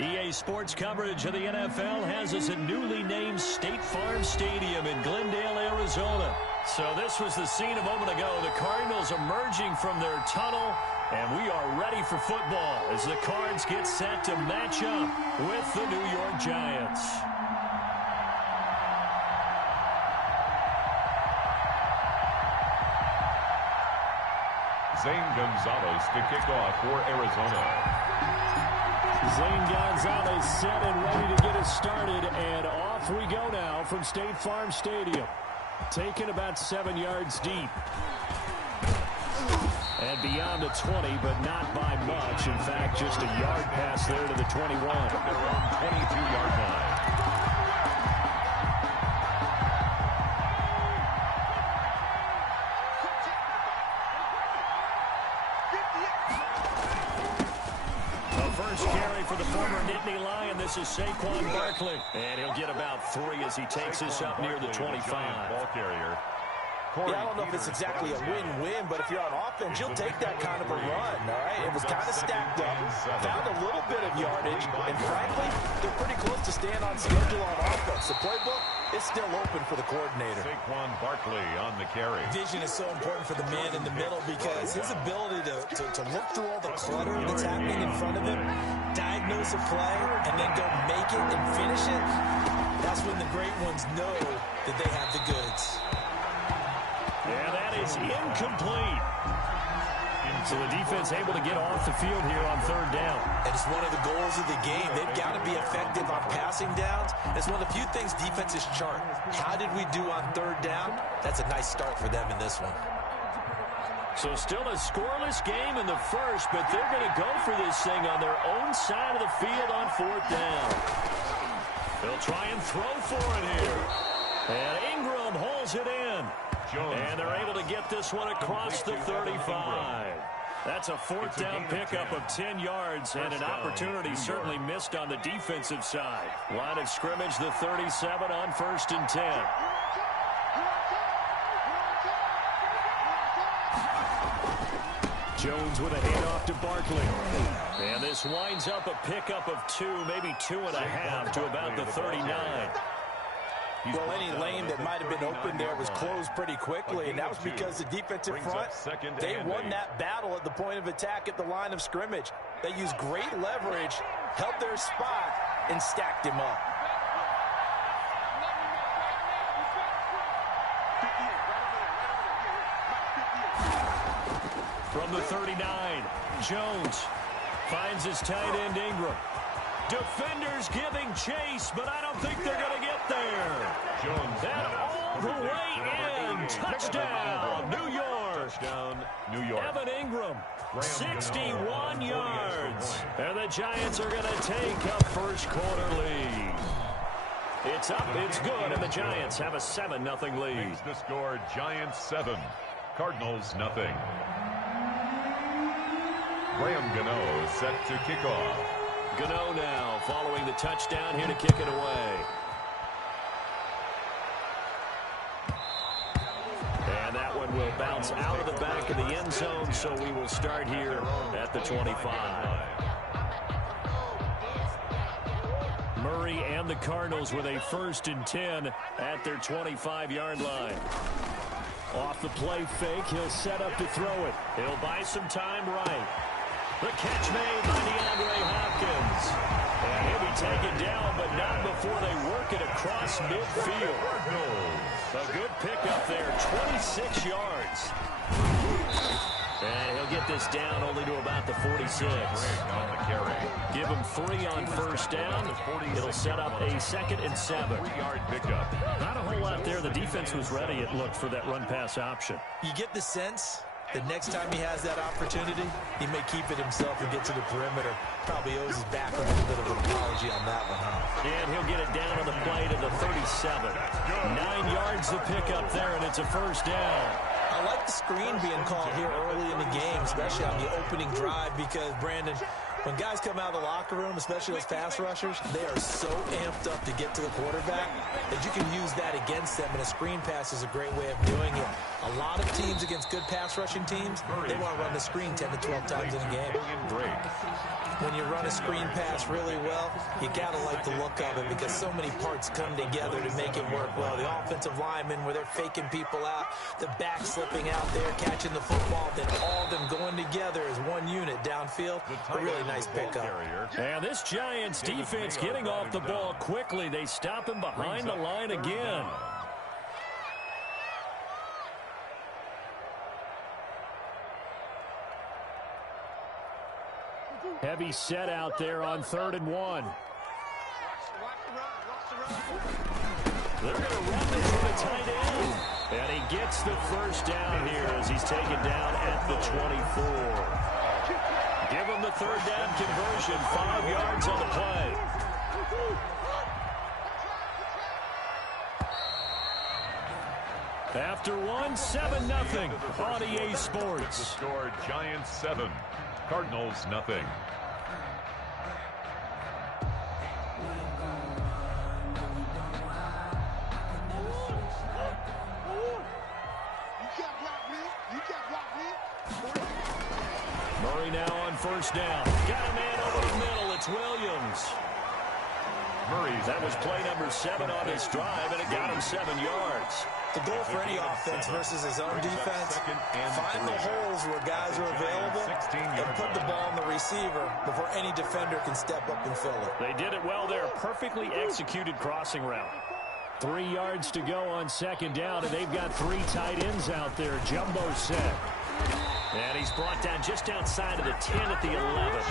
EA Sports coverage of the NFL has us at newly named State Farm Stadium in Glendale, Arizona. So this was the scene a moment ago. The Cardinals emerging from their tunnel, and we are ready for football as the Cards get set to match up with the New York Giants. Zane Gonzalez to kick off for Arizona. Zane Gonzalez set and ready to get us started, and off we go now from State Farm Stadium. Taken about 7 yards deep. And beyond the 20, but not by much. In fact, just a yard pass there to the 21. Their own 22-yard line. For the former Nittany Lion, this is Saquon Barkley. And he'll get about 3 as he takes us up near the 25. Ball carrier. Yeah, I don't know if it's exactly a win-win, but if you're on offense, you'll take that kind of a run, all right? It was kind of stacked up, found a little bit of yardage, and frankly, they're pretty close to staying on schedule on offense. The playbook is still open for the coordinator. Saquon Barkley on the carry. Vision is so important for the man in the middle because his ability to look through all the clutter that's happening in front of him, diagnose a play, and then go make it and finish it, that's when the great ones know that they have the goods. Yeah, that is incomplete. So the defense able to get off the field here on 3rd down. And it's one of the goals of the game. They've got to be effective on passing downs. It's one of the few things defenses chart. How did we do on 3rd down? That's a nice start for them in this one. So still a scoreless game in the first, but they're going to go for this thing on their own side of the field on 4th down. They'll try and throw for it here. And Ingram holds it in. And they're able to get this one across the 35. That's a 4th down pickup of 10 yards and an opportunity certainly missed on the defensive side. Line of scrimmage, the 37 on 1st and 10. Jones with a handoff to Barkley. And this winds up a pickup of 2, maybe 2.5 to about the 39. Well, any lane that might have been open there was closed pretty quickly, and that was because the defensive front, they won that battle at the point of attack at the line of scrimmage. They used great leverage, held their spot, and stacked him up. From the 39, Jones finds his tight end Ingram. Defenders giving chase, but I don't think they're going to get there. Jones. And all the way in. Touchdown, New York. Touchdown, New York. Evan Ingram, 61 yards. And the Giants are going to take a first quarter lead. It's up, it's good, and the Giants have a 7-0 lead. Makes the score Giants 7, Cardinals nothing. Graham Gano set to kick off. Gano now following the touchdown here to kick it away. And that one will bounce out of the back of the end zone, so we will start here at the 25. Murray and the Cardinals with a 1st and 10 at their 25-yard line. Off the play fake, he'll set up to throw it. He'll buy some time right. The catch made by DeAndre Hopkins. And he'll be taken down, but not before they work it across midfield. A good pickup there, 26 yards. And he'll get this down only to about the 46. On the carry. Give him 3 on 1st down. It'll set up a 2nd and 7. 3-yard pickup. Not a whole lot there. The defense was ready, it looked, for that run-pass option. You get the sense the next time he has that opportunity, he may keep it himself and get to the perimeter. Probably owes his back a little bit of an apology on that one, huh? And he'll get it down on the play to the 37. 9 yards to pick up there, and it's a 1st down. I like the screen being called here early in the game, especially on the opening drive, because, Brandon, When guys come out of the locker room, especially those pass rushers, they are so amped up to get to the quarterback that you can use that against them, and a screen pass is a great way of doing it. A lot of teams against good pass rushing teams, they want to run the screen 10 to 12 times in a game. When you run a screen pass really well, you got to like the look of it because so many parts come together to make it work well. The offensive linemen, where they're faking people out, the back slipping out there, catching the football, then all of them going together as one unit downfield. A really nice pickup. And this Giants defense getting off the ball quickly. They stop him behind the line again. Heavy set out there on 3rd and 1. They're going to run this with a tight end. And he gets the first down here as he's taken down at the 24. Give him the 3rd down conversion. 5 yards on the play. After 1, 7-0 on EA Sports. The score, Giants 7, Cardinals 0. Murray now on 1st down. Got a man over the middle. It's Williams. That was play number 7 on this drive, and it got him 7 yards. The goal for any offense versus his own defense, find the holes where guys are available and put the ball on the receiver before any defender can step up and fill it. They did it well there. Perfectly executed crossing route. 3 yards to go on 2nd down, and they've got 3 tight ends out there. Jumbo set. And he's brought down just outside of the 10 at the 11.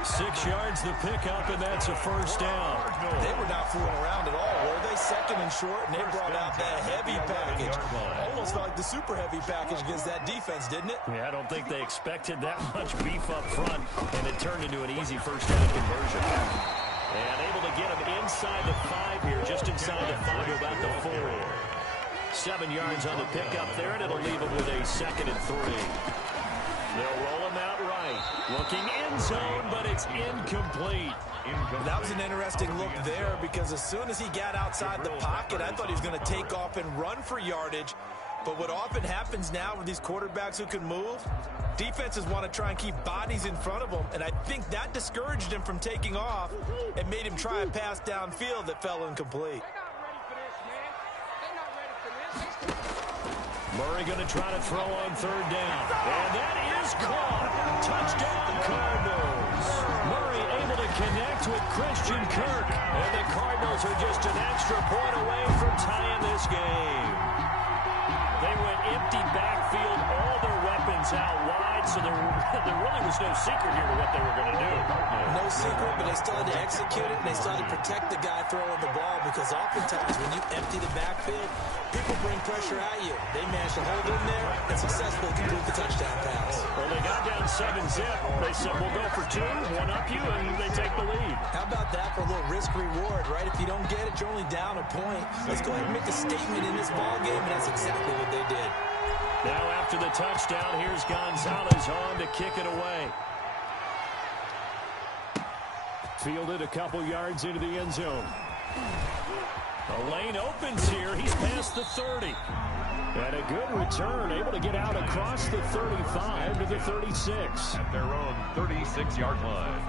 6 yards the pickup, and that's a 1st down. They were not fooling around at all, were they? 2nd and short, and they brought out that heavy package. Almost felt like the super heavy package against that defense, didn't it? Yeah, I don't think they expected that much beef up front, and it turned into an easy 1st down conversion. And able to get him inside the 5 here, just inside the 5 to about the 4. 7 yards on the pickup there, and it'll leave him with a 2nd and 3. They'll roll him out right. Looking end zone, but it's incomplete. That was an interesting look there because as soon as he got outside the pocket, I thought he was going to take off and run for yardage. But what often happens now with these quarterbacks who can move, defenses want to try and keep bodies in front of them, and I think that discouraged him from taking off and made him try a pass downfield that fell incomplete. Murray going to try to throw on 3rd down. And that is caught. Touchdown, Cardinals. Murray able to connect with Christian Kirk. And the Cardinals are just an extra point away from tying this game. They went empty backfield, all their weapons out wide, so there really was no secret here to what they were going to do. No secret, but they still had to execute it, and they still had to protect the guy throwing the ball because oftentimes when you empty the backfield, people bring pressure at you. They managed to hold in there and successfully complete the touchdown pass. Well, they got down 7-zip. They said, we'll go for 2, one up you, and they take the lead. How about that for a little risk-reward, right? If you don't get it, you're only down a point. Let's go ahead and make a statement in this ball game, and that's exactly what they did. Now after the touchdown, here's Gonzalez on to kick it away. Fielded a couple yards into the end zone. The lane opens here. He's past the 30. And a good return, able to get out across the 35 to the 36. At their own 36-yard line.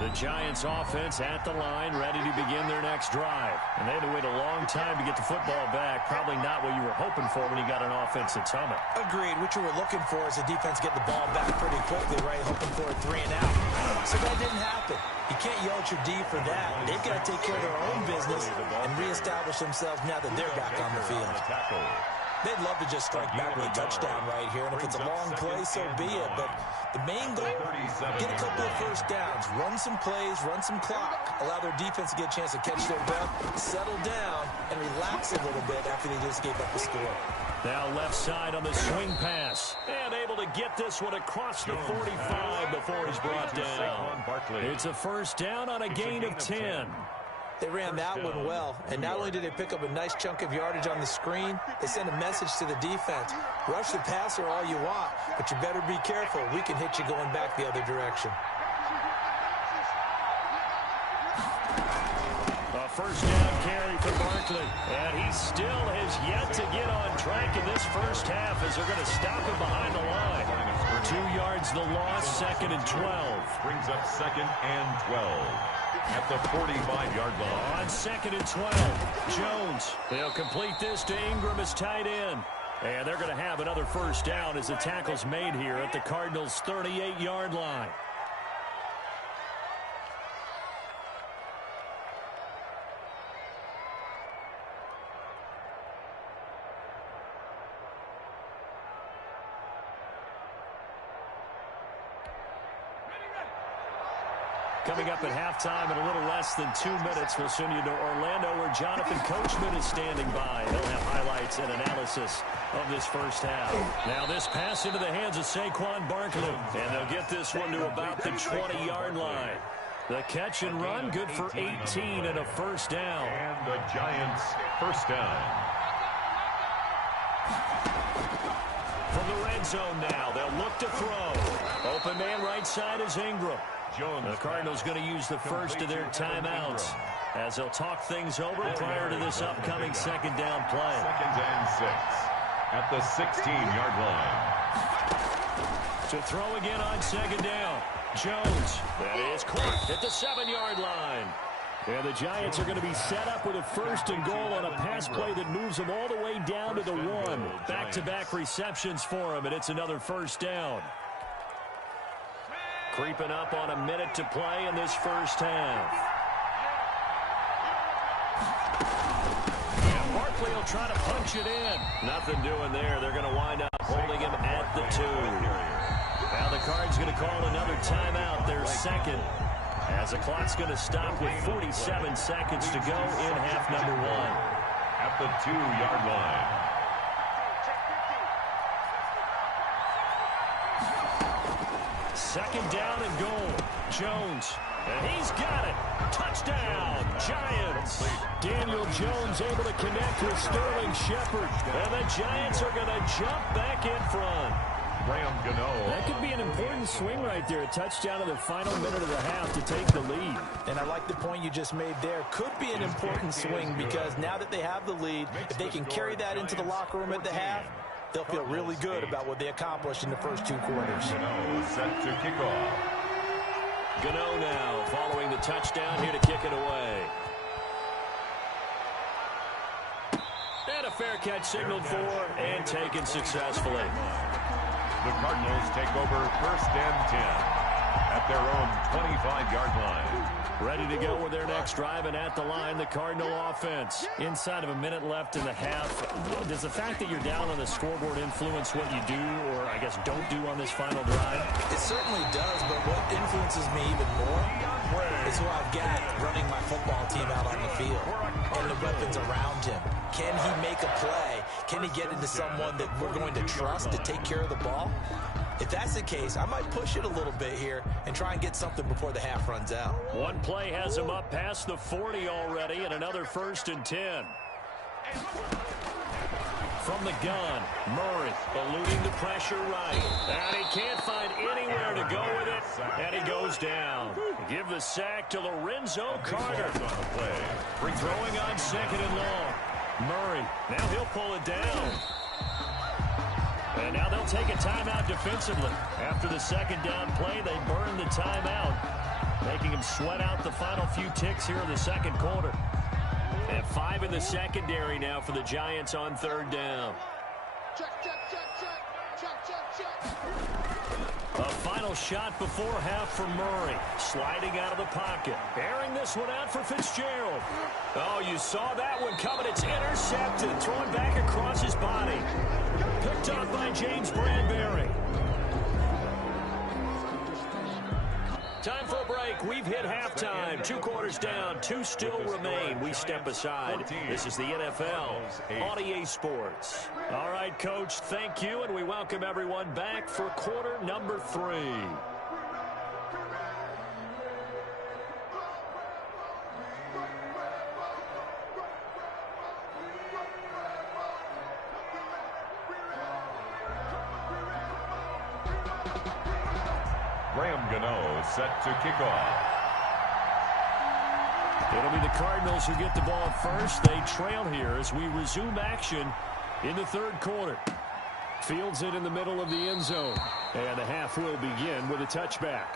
The Giants offense at the line, ready to begin their next drive. And they had to wait a long time to get the football back. Probably not what you were hoping for when you got an offense that's humming. Agreed. What you were looking for is the defense get the ball back pretty quickly, right? Hoping for a 3 and out. So that didn't happen. You can't yell at your D for that. They've got to take care of their own business and reestablish themselves now that they're back on the field. They'd love to just strike back with a touchdown right here, and if it's a long play, so be it. But the main goal, get a couple of 1st downs, run some plays, run some clock, allow their defense to get a chance to catch their breath, settle down, and relax a little bit after they just gave up the score. Now left side on the swing pass, and able to get this one across the 45 before he's brought down. It's a 1st down on a gain of 10. They ran that one well, and not only did they pick up a nice chunk of yardage on the screen, they sent a message to the defense. Rush the passer all you want, but you better be careful. We can hit you going back the other direction. first down carry for Barkley. And he still has yet to get on track in this first half as they're going to stop him behind the line. 2 yards the loss, 2nd and 12. Brings up 2nd and 12 at the 45-yard line. On 2nd and 12, Jones. They'll complete this to Ingram as tight end. And they're going to have another first down as the tackle's made here at the Cardinals' 38-yard line. Coming up at halftime in a little less than 2 minutes, we'll send you to Orlando where Jonathan Coachman is standing by. He'll have highlights and analysis of this first half. Now this pass into the hands of Saquon Barkley. And they'll get this one to about the 20-yard line. The catch and run, good for 18 and a first down. And the Giants first down. From the red zone now, they'll look to throw. Open man right side is Ingram. The Cardinals going to use the first of their timeouts as they'll talk things over prior to this upcoming second down play. 2nd and 6 at the 16-yard line. To throw again on 2nd down. Jones. That is caught at the 7-yard line. And the Giants are going to be set up with a 1st and goal on a pass play that moves them all the way down to the 1. Back-to-back receptions for him, and it's another first down. Creeping up on a minute to play in this first half. And Barkley will try to punch it in. Nothing doing there. They're going to wind up holding him at the 2. Now the Cards going to call another timeout, their second, as the clock's going to stop with 47 seconds to go in half number 1. At the 2-yard line. Second down and goal. Jones. And he's got it. Touchdown, Giants. Daniel Jones able to connect with Sterling Shepard. And the Giants are going to jump back in front. That could be an important swing right there. A touchdown in the final minute of the half to take the lead. And I like the point you just made there. Could be an important swing because now that they have the lead, if they can carry that into the locker room at the half, they'll feel really good about what they accomplished in the first 2 quarters. Set to kick off. Gano now following the touchdown here to kick it away. And a fair catch signaled for and taken successfully. The Cardinals take over 1st and 10 at their own 25-yard line. Ready to go with their next drive, and at the line, the Cardinal offense. Inside of a minute left in the half, does the fact that you're down on the scoreboard influence what you do, or I guess don't do on this final drive? It certainly does, but what influences me even more is who I've got running my football team out on the field and the weapons around him. Can he make a play? Can he get into someone that we're going to trust to take care of the ball? If that's the case, I might push it a little bit here and try and get something before the half runs out. One play has him up past the 40 already, and another 1st and 10. From the gun, Murray eluding the pressure right. And he can't find anywhere to go with it, and he goes down. Give the sack to Lorenzo Carter. Throwing on 2nd and long. Murray, now he'll pull it down. And now they'll take a timeout defensively. After the second down play, they burn the timeout, making him sweat out the final few ticks here in the second quarter. And 5 in the secondary now for the Giants on 3rd down. A final shot before half for Murray. Sliding out of the pocket. Airing this one out for Fitzgerald. Oh, you saw that one coming. It's intercepted. Thrown back across his body. Picked up by James Bradbury. Time for a break. We've hit halftime. 2 quarters down. 2 still remain. We step aside. This is the NFL on EA Sports. All right, Coach, thank you, and we welcome everyone back for quarter number 3. Set to kick off. It'll be the Cardinals who get the ball first. They trail here as we resume action in the third quarter. Fields it in the middle of the end zone. And the half will begin with a touchback.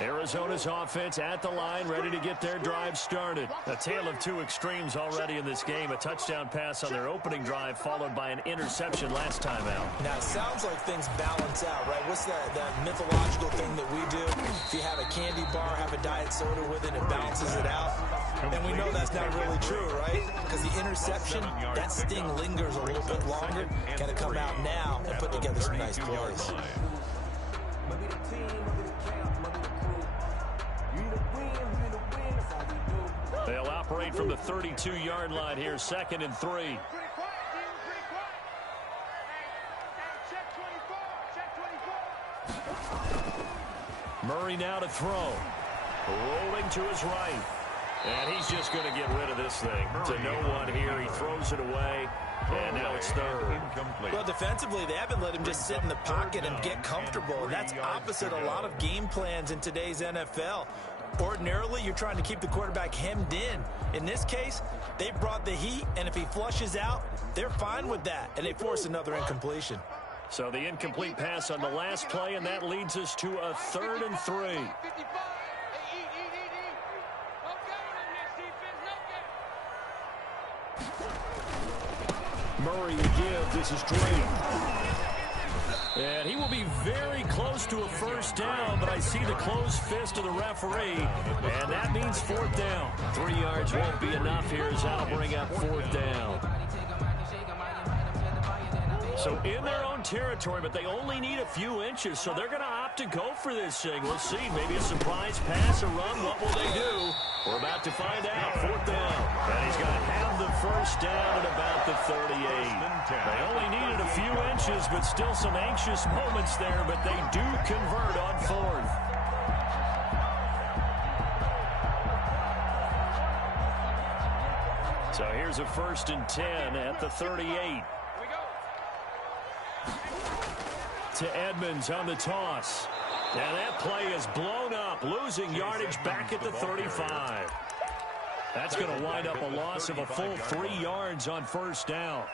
Arizona's offense at the line, ready to get their drive started. A tale of two extremes already in this game. A touchdown pass on their opening drive, followed by an interception last time out. Now, it sounds like things balance out, right? What's that mythological thing that we do? If you have a candy bar, have a diet soda with it, it balances it out. And we know that's not really true, right? Because the interception, that sting lingers a little bit longer. Got to come out now and put together some nice plays. They'll operate from the 32-yard line here, 2nd and 3. Murray now to throw. Rolling to his right. And he's just going to get rid of this thing. To no one here. He throws it away. And now it's third. Well, defensively, they haven't let him just sit in the pocket and get comfortable. And that's opposite a lot of game plans in today's NFL. Ordinarily, you're trying to keep the quarterback hemmed in. In this case, they brought the heat, and if he flushes out, they're fine with that, and they force another incompletion. So the incomplete pass on the last play, and that leads us to a 3rd and 3. Murray to give. This is Drake. And he will be very close to a first down, but I see the closed fist of the referee, and that means 4th down. 3 yards won't be enough here as that'll bring up 4th down. So in their own territory, but they only need a few inches, so they're going to opt to go for this thing. We'll see. Maybe a surprise pass, a run. What will they do? We're about to find out. 4th down. And he's going to have the first down at about the 38. They only needed a few inches, but still some anxious moments there, but they do convert on 4th. So here's a 1st and 10 at the 38. To Edmonds on the toss. And that play is blown up, losing yardage back at the 35. That's going to wind up a loss of a full 3 yards on first down.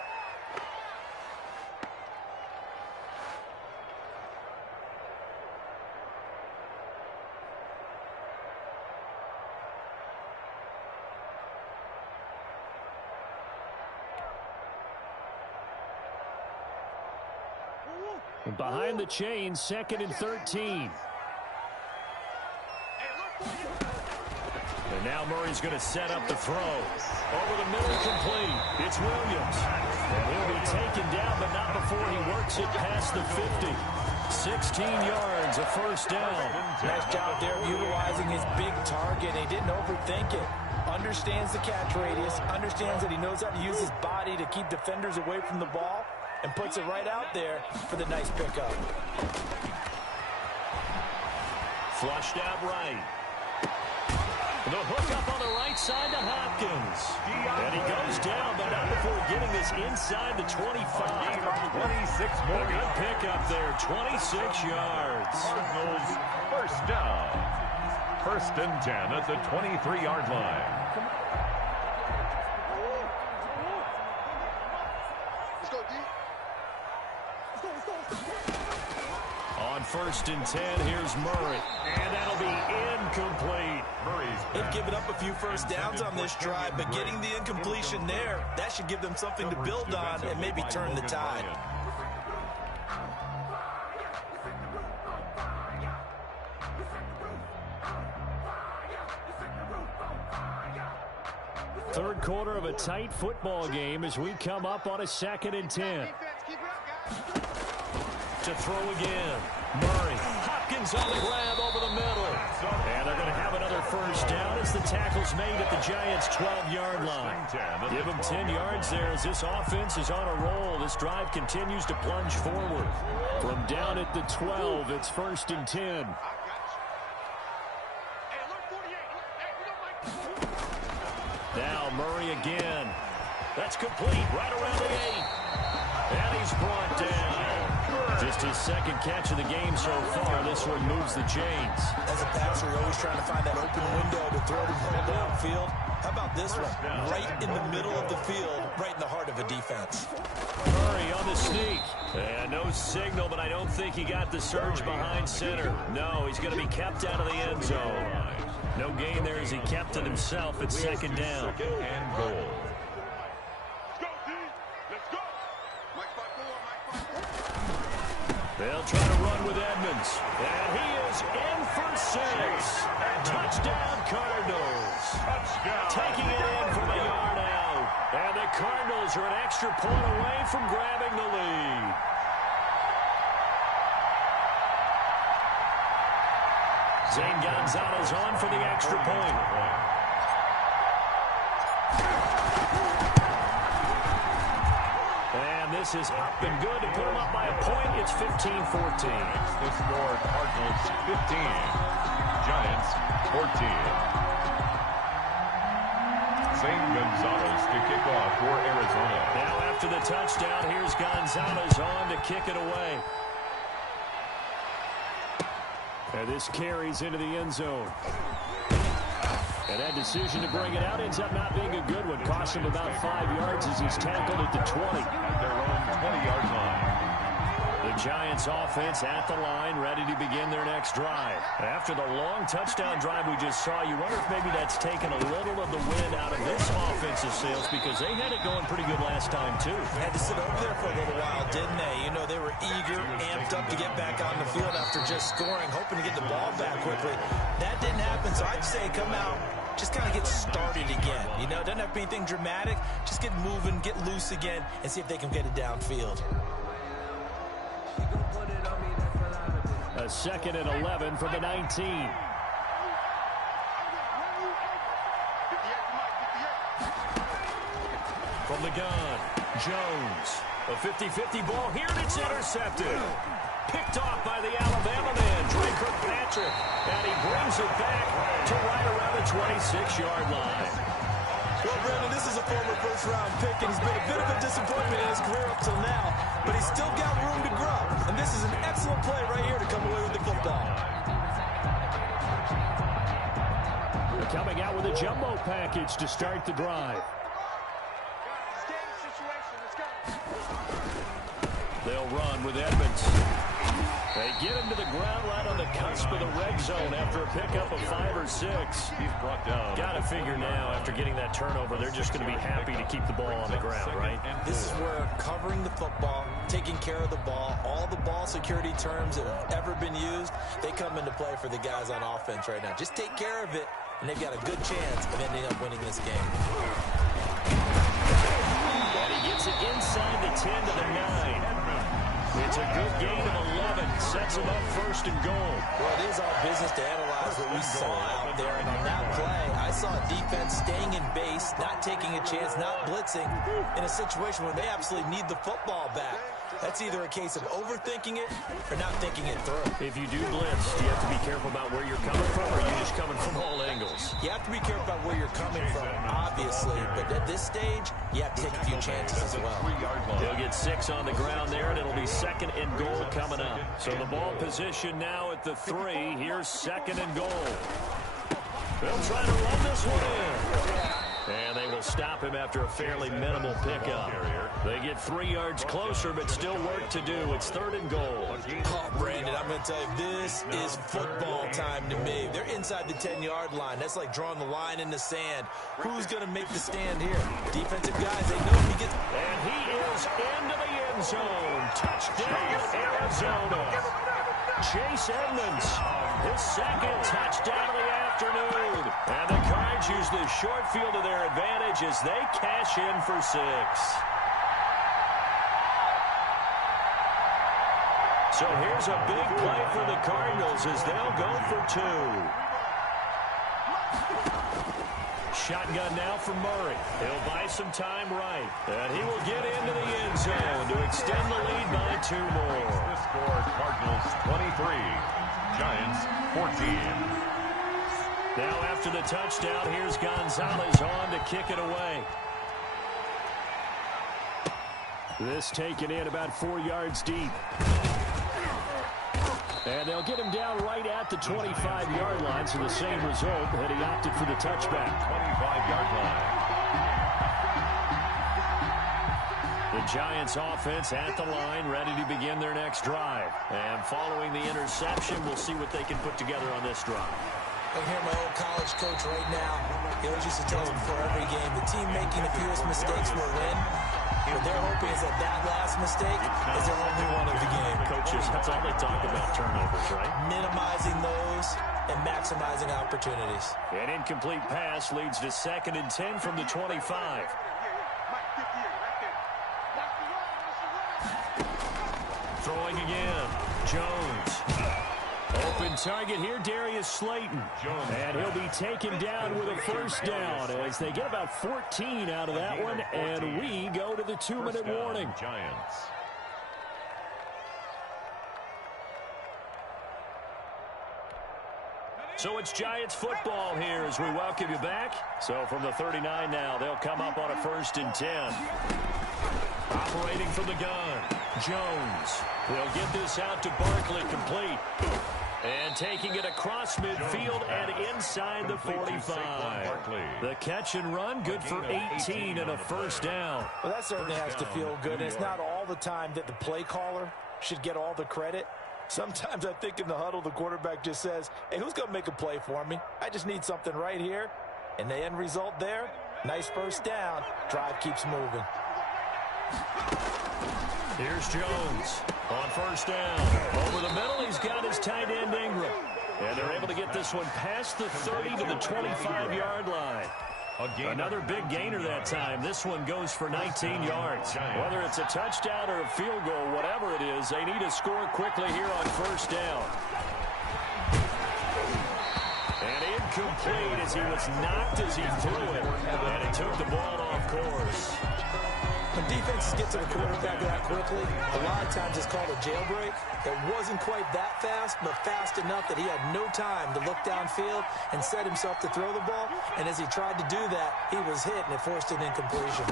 Behind the chain, 2nd and 13. And now Murray's going to set up the throw. Over the middle, complete. It's Williams. And he'll be taken down, but not before he works it past the 50. 16 yards, a first down. Nice job there of utilizing his big target. He didn't overthink it. Understands the catch radius. Understands that he knows how to use his body to keep defenders away from the ball. And puts it right out there for the nice pickup. Flushed out right. The hook up on the right side to Hopkins. And he goes down, but not before getting this inside the 25. 26 more. A good pickup there, 26 yards. Cardinals first down. 1st and 10 at the 23-yard line. On 1st and 10, here's Murray. And that'll be incomplete. They've given up a few first downs on this drive, but getting the incompletion there, that should give them something to build on and maybe turn the tide. Third quarter of a tight football game as we come up on a 2nd and 10. To throw again. Murray. Hopkins on the grab over the middle. And they're going to have another first down as the tackle's made at the Giants' 12-yard line. Give them 10 yards there as this offense is on a roll. This drive continues to plunge forward. From down at the 12, it's 1st and 10. Now Murray again. That's complete right around the 8. And he's brought down. Just his second catch of the game so far. This one moves the chains. As a passer, you're always trying to find that open window to throw the ball downfield. How about this one? Right in the middle of the field, right in the heart of a defense. Murray on the sneak. And no signal, but I don't think he got the surge behind center. No, he's going to be kept out of the end zone. No gain there as he kept it himself at second down. Second and goal. They'll try to run with Edmonds. And he is in for 6. Touchdown, Cardinals. Taking it in from a yard out. And the Cardinals are an extra point away from grabbing the lead. Zane Gonzalez on for the extra point. And this is up and good to put them up by a point. It's 15-14. The score, Cardinals 15, Giants 14. Zane Gonzalez to kick off for Arizona. Now after the touchdown, here's Gonzalez on to kick it away. And this carries into the end zone. And that decision to bring it out ends up not being a good one. Cost him about 5 yards as he's tackled at the 20. At their own 20-yard line. The Giants offense at the line, ready to begin their next drive. After the long touchdown drive we just saw, you wonder if maybe that's taken a little of the wind out of this offensive sails because they had it going pretty good last time, too. Had to sit over there for a little while, didn't they? You know, they were eager, amped up to get back on the field after just scoring, hoping to get the ball back quickly. That didn't happen, so I'd say come out, just kind of get started again. You know, doesn't have to be anything dramatic. Just get moving, get loose again, and see if they can get it downfield. A 2nd and 11 from the 19. From the gun, Jones. A 50-50 ball here, and it's intercepted. Picked off by the Alabama man, Dre Kirkpatrick. And he brings it back to right around the 26-yard line. Well, Brandon, this is a former first-round pick, and he's been a bit of a disappointment in his career up till now, but he's still got room to grow, and this is an excellent play right here to come away with the football. They're coming out with a jumbo package to start the drive. They'll run with Edmonds. They get him to the ground right on the cusp of the red zone after a pickup of 5 or 6. He's brought down. Got to figure now, after getting that turnover, they're just going to be happy to keep the ball on the ground, right? This is where covering the football, taking care of the ball, all the ball security terms that have ever been used, they come into play for the guys on offense right now. Just take care of it, and they've got a good chance of ending up winning this game. And he gets it inside the 10 to the 9. It's a good gain of 11. Sets him up 1st and goal. Well, it is our business to analyze what we saw out there. And on that play, I saw a defense staying in base, not taking a chance, not blitzing in a situation where they absolutely need the football back. That's either a case of overthinking it or not thinking it through. If you do blitz, do you have to be careful about where you're coming from, or are you just coming from all angles? You have to be careful about where you're coming from, obviously. But at this stage, you have to take a few chances as well. They'll get 6 on the ground there, and it'll be 2nd and goal coming up. So the ball position now at the 3. Here's 2nd and goal. They'll try to run this one in. And they will stop him after a fairly minimal pickup. They get 3 yards closer, but still work to do. It's 3rd and goal. Oh, Brandon, I'm going to tell you, this is football time to me. They're inside the 10-yard line. That's like drawing the line in the sand. Who's going to make the stand here? Defensive guys, they know he gets... And he is into the end zone. Touchdown, Arizona. Chase Edmonds, his 2nd touchdown of the afternoon. And the Cards use the short field to their advantage as they cash in for 6. So here's a big play for the Cardinals as they'll go for 2. Shotgun now for Murray. He'll buy some time right. And he will get into the end zone to extend the lead by 2 more. The score, Cardinals 23, Giants 14. Now after the touchdown, here's Gonzalez on to kick it away. This taken in about 4 yards deep. And they'll get him down right at the 25-yard line, so the same result, and he opted for the touchback. 25-yard line. The Giants offense at the line, ready to begin their next drive. And following the interception, we'll see what they can put together on this drive. I hear my old college coach right now. He always used to tell us before every game, the team making the fewest mistakes will win. What they're hoping is that last mistake is their only one of the game. Coaches, that's all they talk about, turnovers, right? Minimizing those and maximizing opportunities. An incomplete pass leads to 2nd and 10 from the 25. Throwing again. Jones. Open target here, Darius Slayton. And he'll be taken down with a first down as they get about 14 out of that one. And we go to the 2-minute warning. Giants. So it's Giants football here as we welcome you back. So from the 39 now, they'll come up on a 1st and 10. Operating from the gun, Jones. They'll get this out to Barkley, complete. And taking it across midfield and inside the 45. The catch and run, good for 18 and a first down. Well, that certainly has to feel good. And it's not all the time that the play caller should get all the credit. Sometimes I think in the huddle, the quarterback just says, hey, who's going to make a play for me? I just need something right here. And the end result there, nice first down. Drive keeps moving. Here's Jones on first down. Over the middle, he's got his tight end Ingram. And they're able to get this one past the 30 to the 25-yard line. Another big gainer that time. This one goes for 19 yards. Whether it's a touchdown or a field goal, whatever it is, they need to score quickly here on first down. And incomplete as he was knocked as he threw it. And he took the ball off course. When defenses get to the quarterback that quickly, a lot of times it's called a jailbreak. It wasn't quite that fast, but fast enough that he had no time to look downfield and set himself to throw the ball. And as he tried to do that, he was hit, and it forced an incompletion.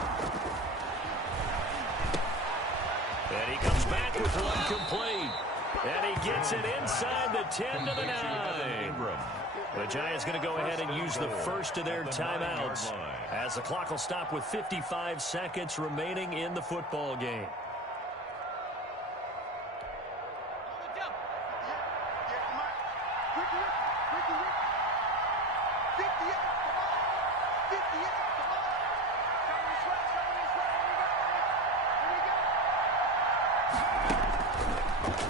And he comes back with one complete. And he gets it inside the 10 to the 9. The Giants going to go ahead and use the first of their timeouts as the clock will stop with 55 seconds remaining in the football game.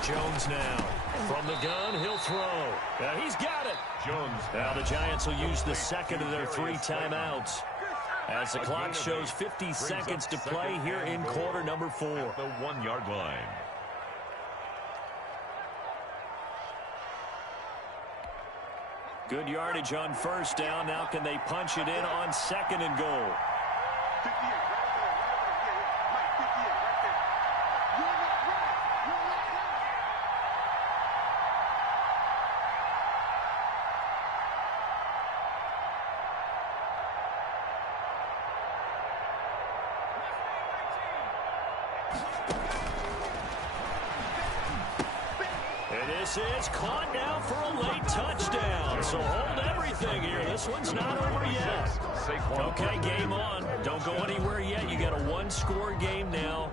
Jones now. From the gun, he'll throw. He's got it. Jones. Now the Giants will use the second of their 3 timeouts as the clock shows 50 seconds to play here in quarter number 4. At the 1-yard line. Good yardage on first down. Now can they punch it in on 2nd and goal? This is caught now for a late touchdown. So hold everything here. This one's not over yet. Okay, game on. Don't go anywhere yet. You got a 1-score game now.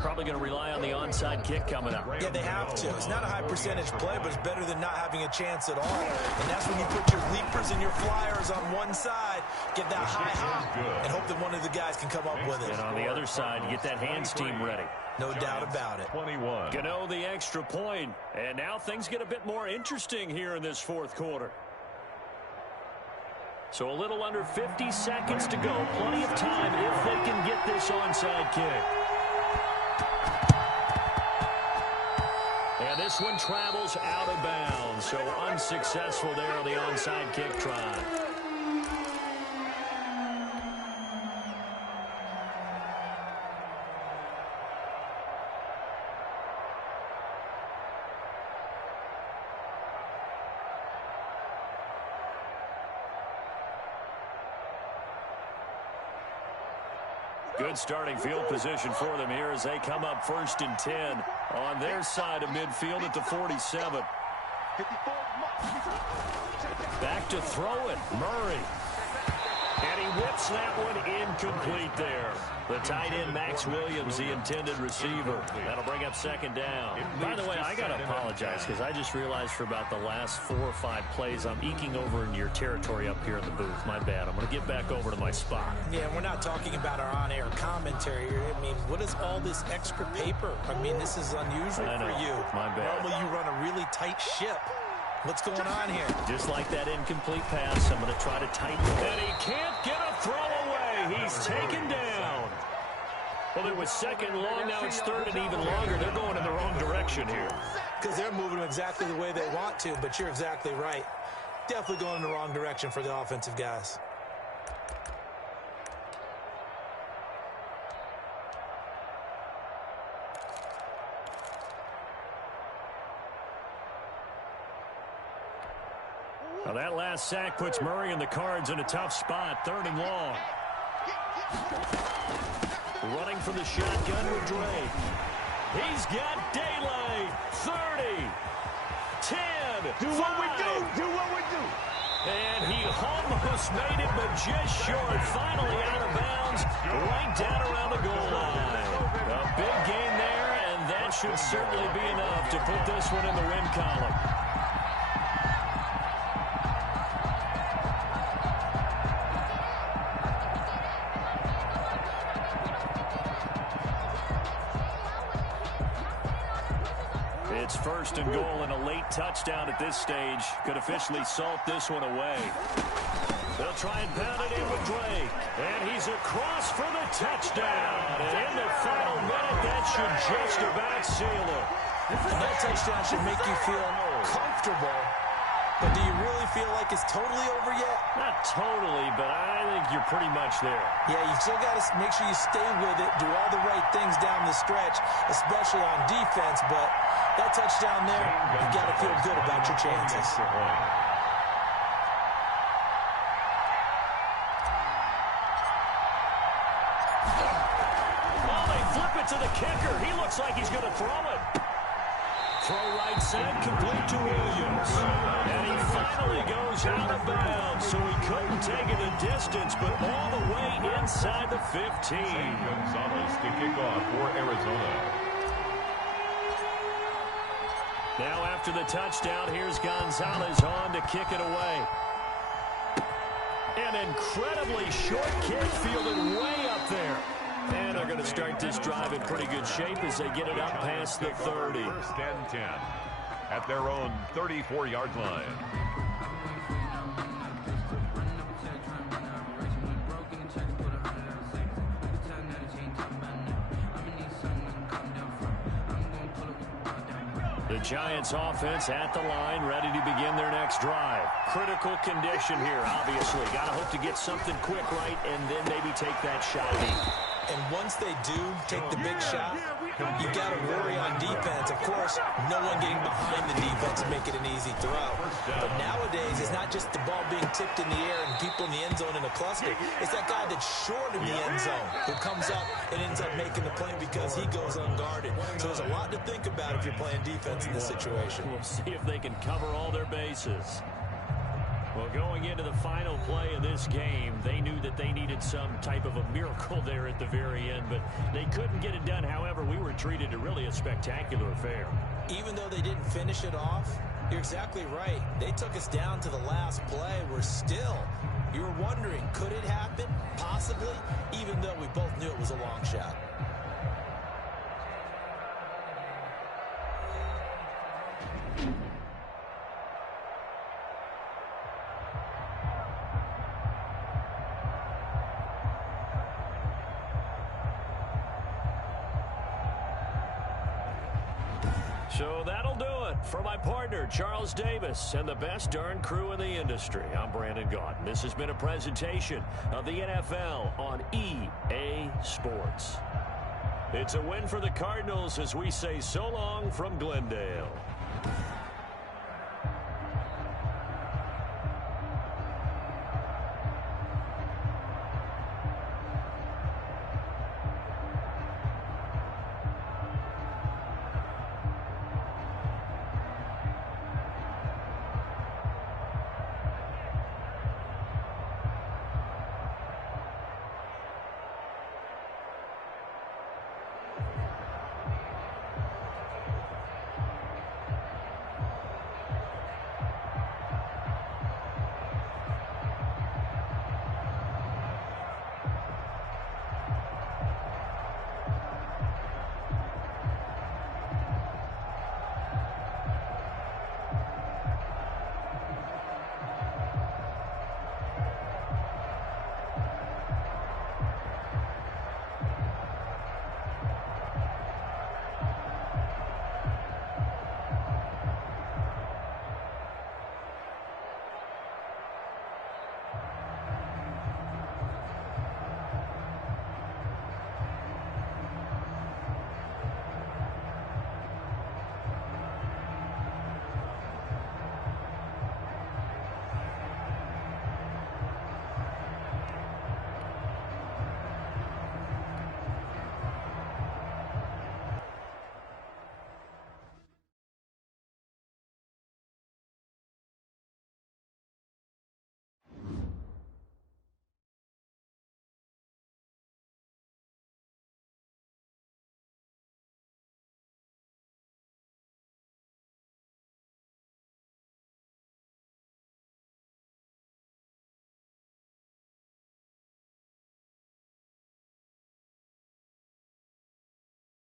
Probably going to rely on the onside kick coming up. Yeah, they have to. It's not a high percentage play, but it's better than not having a chance at all. And that's when you put your leapers and your flyers on one side, get that high hop, and hope that one of the guys can come up with it. And on the other side, you get that hands team ready. No doubt about it. 21. Gano the extra point. And now things get a bit more interesting here in this 4th quarter. So a little under 50 seconds to go. Plenty of time if they can get this onside kick. And this one travels out of bounds. So unsuccessful there on the onside kick try. Good starting field position for them here as they come up 1st and 10 on their side of midfield at the 47. Back to throw it, Murray. And he whips that one incomplete there. The tight end, Max Williams, the intended receiver. That'll bring up 2nd down. By the way, I got to apologize because I just realized for about the last 4 or 5 plays, I'm eking over into your territory up here in the booth. My bad. I'm going to get back over to my spot. Yeah, we're not talking about our on-air commentary here. I mean, what is all this extra paper? I mean, this is unusual for you. My bad. Normally you run a really tight ship. What's going on here? Just like that incomplete pass, I'm going to try to tighten it. And he can't get a throw away. He's taken down. Well, it was 2nd long. Now it's 3rd and even longer. They're going in the wrong direction here. Because they're moving exactly the way they want to, but you're exactly right. Definitely going in the wrong direction for the offensive guys. Now that last sack puts Murray and the Cards in a tough spot. 3rd and long. Running from the shotgun with Drake. He's got daylight. 30. 10. Do what we do. Do what we do. And he almost made it, but just short. Finally out of bounds. Right down around the goal line. A big gain there, and that should certainly be enough to put this one in the win column. It's 1st and goal, and a late touchdown at this stage could officially salt this one away. They'll try and pound it in with Drake. And he's across for the touchdown. And in the final minute, that should just about seal it. And that touchdown should make you feel comfortable. But do you really feel like it's totally over yet? Not totally, but I think you're pretty much there. Yeah, you still got to make sure you stay with it, do all the right things down the stretch, especially on defense. But that touchdown there, you've got to feel good about your chances. Oh, they flip it to the kicker. He looks like he's going to throw it. Throw right side, complete to Williams. And he finally goes out of bounds, so he couldn't take it a distance, but all the way inside the 15. Gonzalez to kick off for Arizona. Now after the touchdown, here's Gonzalez on to kick it away. An incredibly short kick fielded way up there. And they're going to start this drive in pretty good shape as they get it up past the 30. 1st and 10 at their own 34-yard line. The Giants offense at the line, ready to begin their next drive. Critical condition here, obviously. Got to hope to get something quick right and then maybe take that shot deep. And once they do take the big shot, you got to worry on defense. Of course, no one getting behind the defense and make it an easy throw. But nowadays, it's not just the ball being tipped in the air and people in the end zone in a cluster. It's that guy that's short in the end zone who comes up and ends up making the play because he goes unguarded. So there's a lot to think about if you're playing defense in this situation. We'll see if they can cover all their bases. Well, going into the final play of this game, they knew that they needed some type of a miracle there at the very end, but they couldn't get it done. However, we were treated to really a spectacular affair. Even though they didn't finish it off, you're exactly right. They took us down to the last play. You were wondering, could it happen? Possibly, even though we both knew it was a long shot. So that'll do it for my partner, Charles Davis, and the best darn crew in the industry. I'm Brandon Gaudin. This has been a presentation of the NFL on EA Sports. It's a win for the Cardinals as we say so long from Glendale.